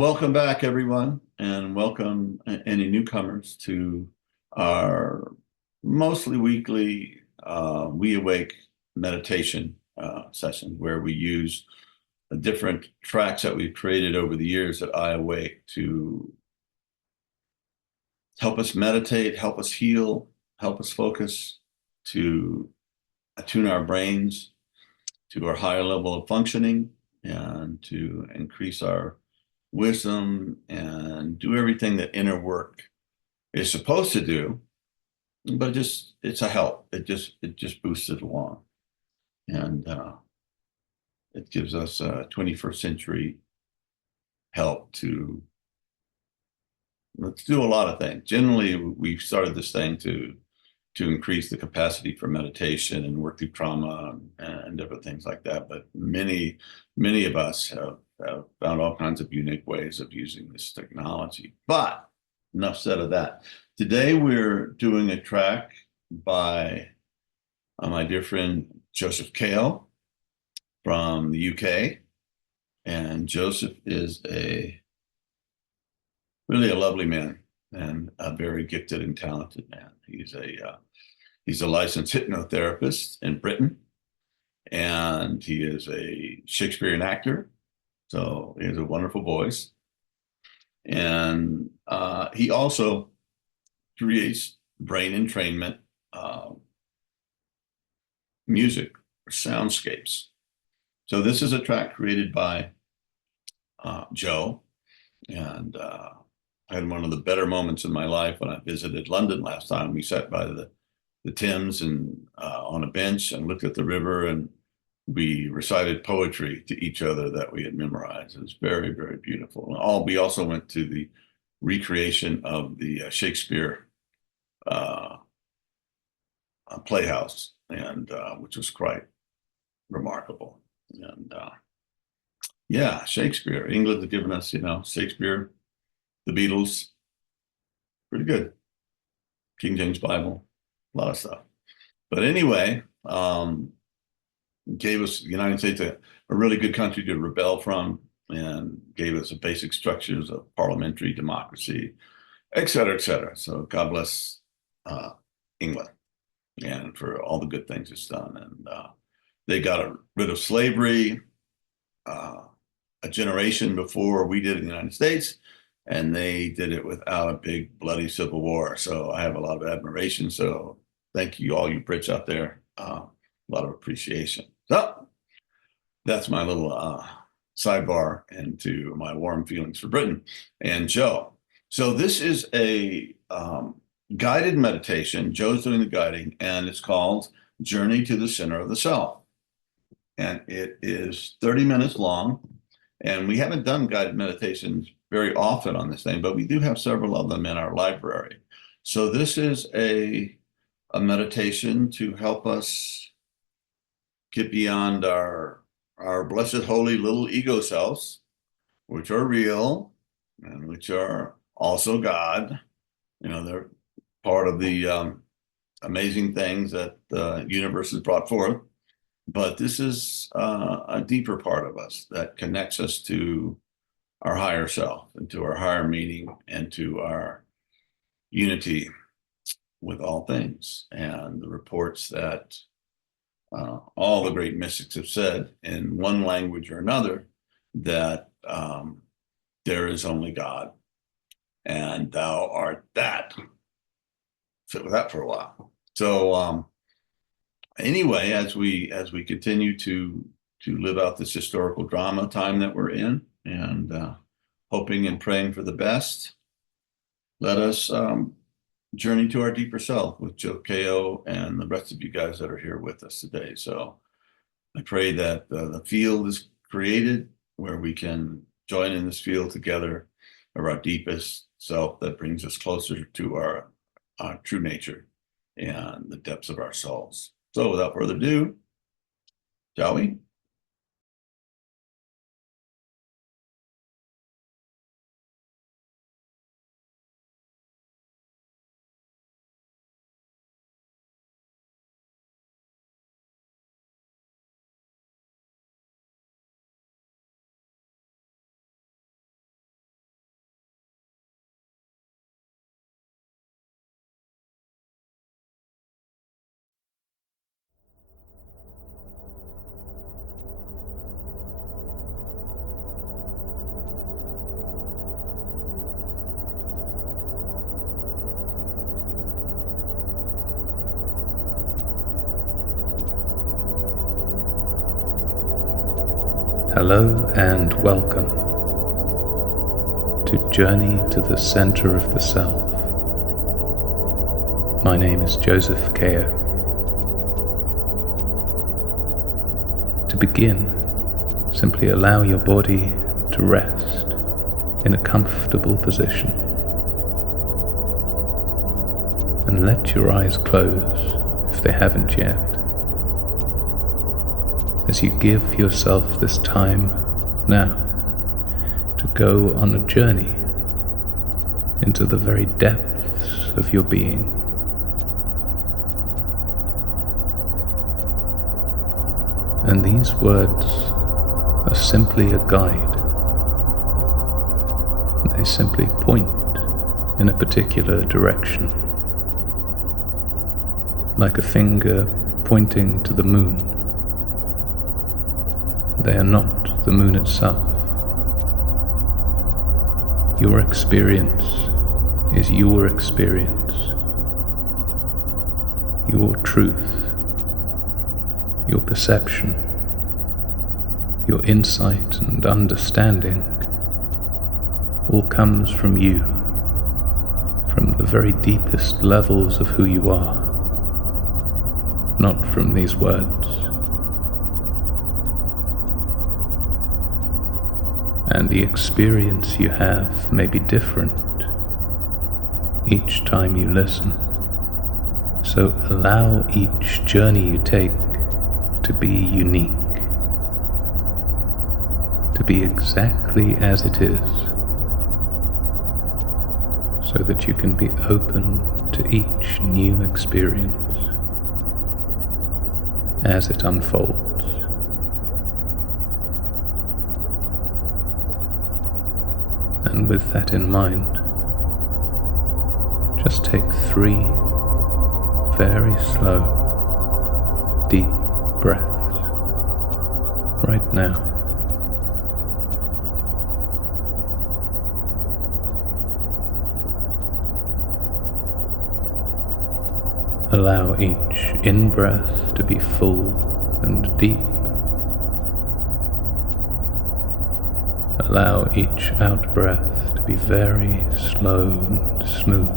Welcome back, everyone, and welcome any newcomers to our mostly weekly WeAwake meditation session, where we use the different tracks that we've created over the years at WeAwake to help us meditate, help us heal, help us focus, to attune our brains to our higher level of functioning and to increase our wisdom and do everything that inner work is supposed to do, but just it's a help. It just boosts it along, and it gives us a 21st century help to let's do a lot of things. Generally, we've started this thing to increase the capacity for meditation and work through trauma and different things like that. But many of us have found all kinds of unique ways of using this technology. But enough said of that. Today we're doing a track by my dear friend Joseph Kale from the UK. And Joseph is really a lovely man and a very gifted and talented man. He's a licensed hypnotherapist in Britain, and he is a Shakespearean actor. So he has a wonderful voice, and he also creates brain entrainment music or soundscapes. So this is a track created by Joe, and I had one of the better moments in my life when I visited London last time. We sat by the Thames and on a bench and looked at the river, and we recited poetry to each other that we had memorized. It was very, very beautiful. We also went to the recreation of the Shakespeare uh, playhouse, and which was quite remarkable. And yeah, Shakespeare. England has given us, Shakespeare, the Beatles, pretty good. King James Bible, a lot of stuff. But anyway, gave us the United States a really good country to rebel from, and gave us the basic structures of parliamentary democracy, et cetera, et cetera. So God bless England and for all the good things it's done. And they got rid of slavery uh, a generation before we did in the United States, and they did it without a big bloody civil war. So I have a lot of admiration. So thank you, all you Brits out there. A lot of appreciation. So that's my little sidebar into my warm feelings for Britain and Joe. So this is a guided meditation. Joe's doing the guiding, and it's called Journey to the Center of the Self. And it is 30 minutes long. And we haven't done guided meditations very often on this thing, but we do have several of them in our library. So this is a meditation to help us get beyond our blessed holy little ego selves, which are real and which are also God. They're part of the amazing things that the universe has brought forth. But this is a deeper part of us that connects us to our higher self and to our higher meaning and to our unity with all things. And the reports that all the great mystics have said in one language or another that there is only God, and thou art that. Sit with that for a while. So anyway, as we continue to live out this historical drama time that we're in, and hoping and praying for the best, let us journey to our deeper self with Joe Ko and the rest of you guys that are here with us today. So I pray that the field is created where we can join in this field together of our deepest self that brings us closer to our true nature and the depths of our souls. So without further ado, shall we? Hello and welcome to Journey to the Center of the Self. My name is Joseph Kao. To begin, simply allow your body to rest in a comfortable position and let your eyes close if they haven't yet, as you give yourself this time now to go on a journey into the very depths of your being. And these words are simply a guide, and they simply point in a particular direction, like a finger pointing to the moon. They are not the moon itself. Your experience is your experience, your truth, your perception, your insight and understanding all comes from you, from the very deepest levels of who you are, not from these words. And the experience you have may be different each time you listen. So allow each journey you take to be unique, to be exactly as it is, so that you can be open to each new experience as it unfolds. And with that in mind, just take 3 very slow, deep breaths right now. Allow each in-breath to be full and deep. Allow each out-breath to be very slow and smooth.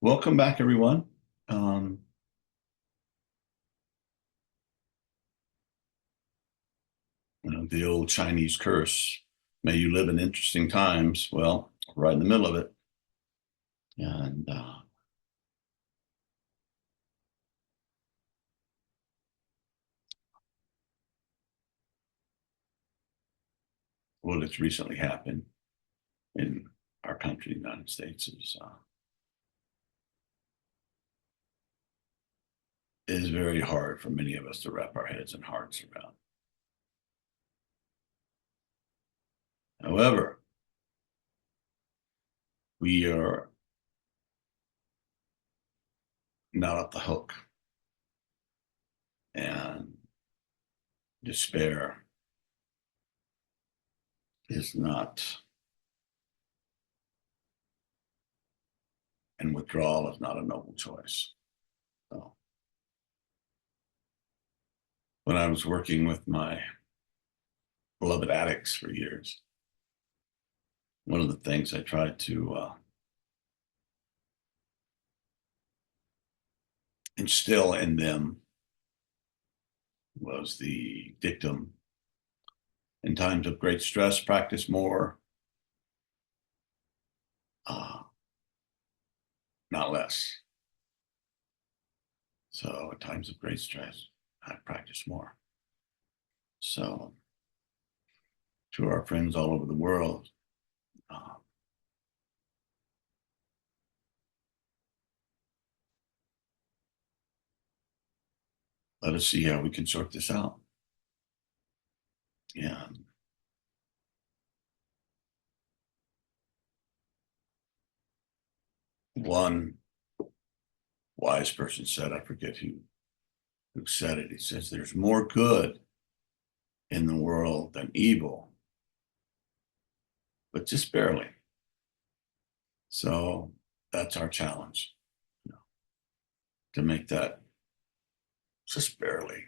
Welcome back, everyone. The old Chinese curse, may you live in interesting times. Well, right in the middle of it. And what has recently happened in our country, the United States, is very hard for many of us to wrap our heads and hearts around. However, we are not off the hook, and despair is not, and withdrawal is not a noble choice. So, when I was working with my beloved addicts for years, one of the things I tried to instill in them was the dictum: in times of great stress, practice more, not less. So at times of great stress, I practice more. So to our friends all over the world, let us see how we can sort this out. And one wise person said, I forget who said it, he says, there's more good in the world than evil, but just barely. So that's our challenge, to make that just barely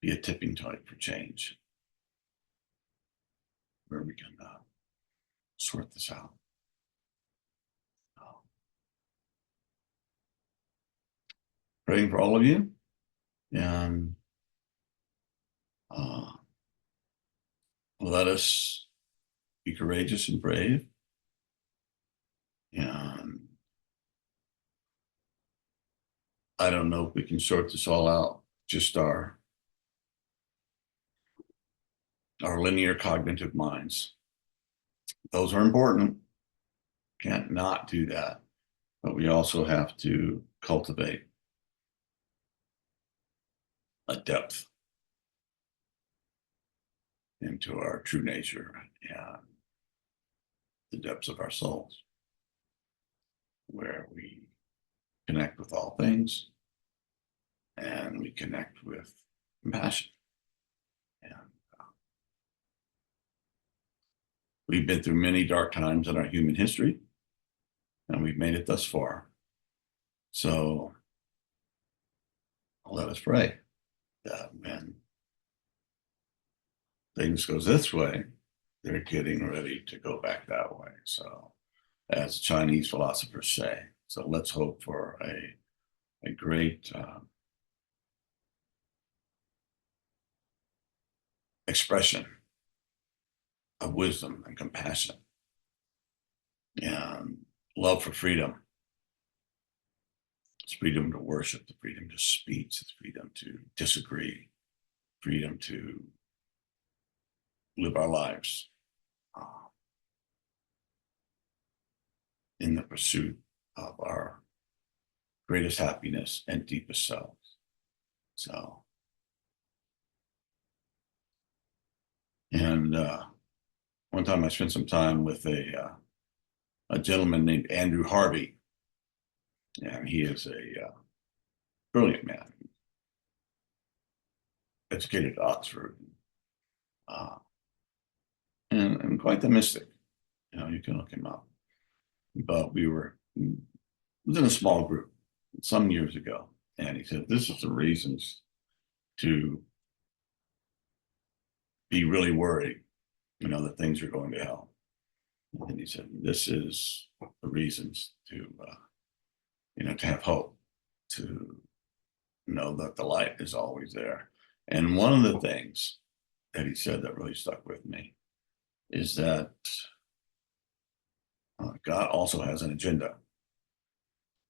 be a tipping point for change, where we can sort this out. Praying for all of you, and let us be courageous and brave, and I don't know if we can sort this all out, just our linear cognitive minds. Those are important, can't not do that, but we also have to cultivate a depth into our true nature and the depths of our souls, where we connect with all things and we connect with compassion. And we've been through many dark times in our human history, and we've made it thus far. So let us pray that when things goes this way, they're getting ready to go back that way. So, as Chinese philosophers say, so let's hope for a great expression of wisdom and compassion and love for freedom. It's freedom to worship, the freedom to speak, it's freedom to disagree, freedom to live our lives in the pursuit of our greatest happiness and deepest selves. So, and one time I spent some time with a gentleman named Andrew Harvey, and he is a brilliant man, educated at Oxford, and quite the mystic. You can look him up. But we were within a small group some years ago, and he said, this is the reasons to be really worried, that things are going to hell. And he said, this is the reasons to, to have hope, to know that the light is always there. And one of the things that he said that really stuck with me is that God also has an agenda.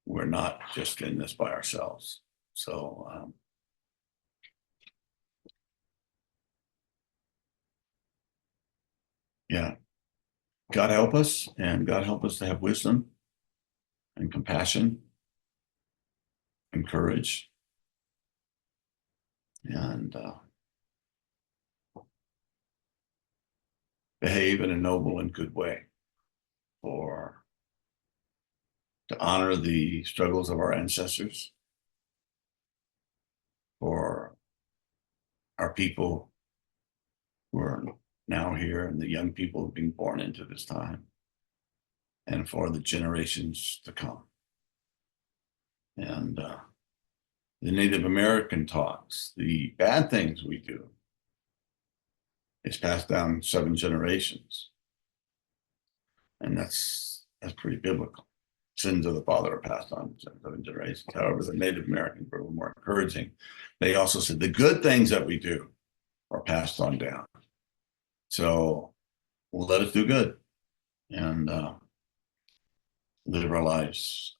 We're not just in this by ourselves. So yeah, God help us, and God help us to have wisdom and compassion and courage, and behave in a noble and good way, to honor the struggles of our ancestors, for our people who are now here and the young people being born into this time, and for the generations to come. And the Native American talks, the bad things we do is passed down 7 generations. And that's pretty biblical. sins of the father are passed on to 7 generations. However, the Native Americans were more encouraging. They also said the good things that we do are passed on down. So let us do good and live our lives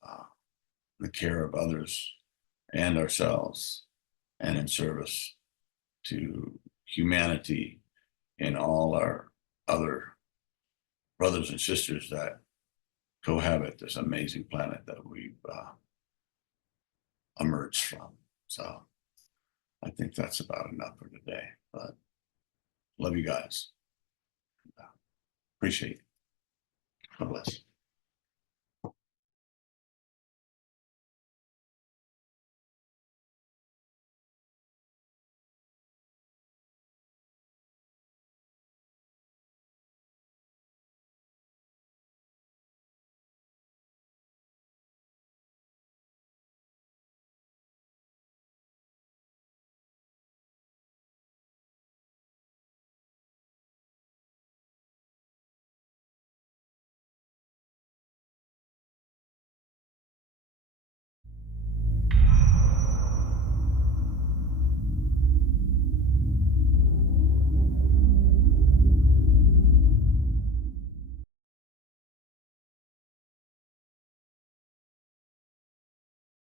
in the care of others and ourselves, and in service to humanity and all our other brothers and sisters that cohabit this amazing planet that we've emerged from. So I think that's about enough for today, but love you guys. Appreciate it. God bless.